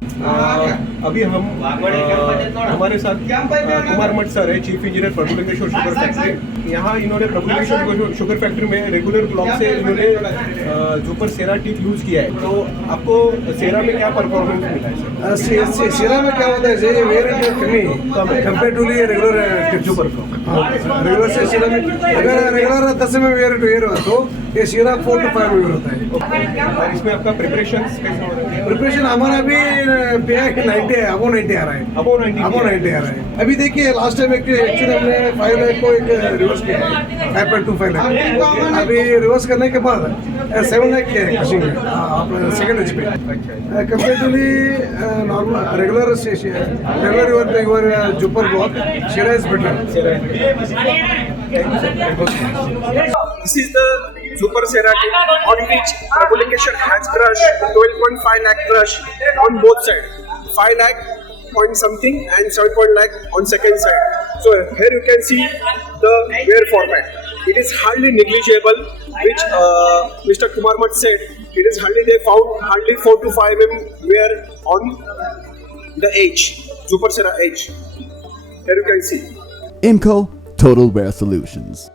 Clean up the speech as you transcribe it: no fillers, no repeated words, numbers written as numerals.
अभी हम हमारे साथ कुमार मुथ सर है, चीफ इंजीनियर प्रभुलिंगेश्वर शुगर फैक्ट्री। यहाँ इन्होंने प्रभुलिंगेश्वर शुगर फैक्ट्री में रेगुलर ब्लॉक से इन्होंने जुपर सेरा टिप यूज़ किया है। तो आपको सेरा में क्या परफॉर्मेंस मिला है सर? सेरा में क्या होता है, वेयर कमी कंपेयर टू रेगुलर टिप जुपर को। रेगुलर से सेरा में अगर रेगुलर 10 में वेयर टू वेयर हो तो ये सेरा 4 to 5 वेयर होता है। और इसमें आपका प्रिपरेशन कैसे हो रहा है? प्रिपरेशन हमारा अभी 90 है, अबो 90 आ रहा है, अबो 90 आ रहा है। अभी देखिए लास्ट टाइम एक्चुअली हमने 5 लाख को एक रिवर्स किया है, 5.25 लाख। अभी रिवर्स करने के बाद 7 लाख किया है क्रशिंग में सेकंड एज पे। कंपेरेटिवली नॉर्मल रेगुलर योर जुपर ब्लॉक सेरा is better. This is the Zuper Cera tip on which Prabhulingeshwar has crushed 12.5 lakh crush on both sides. 5 lakh point something and 7 lakh on second side. So here you can see the wear format. It is hardly negligible, which Mr. Kumar Muth said. It is hardly, they found hardly 4 to 5 mm wear on the edge, Zuper Cera edge. Here you can see. IMCO Total Wear Solutions.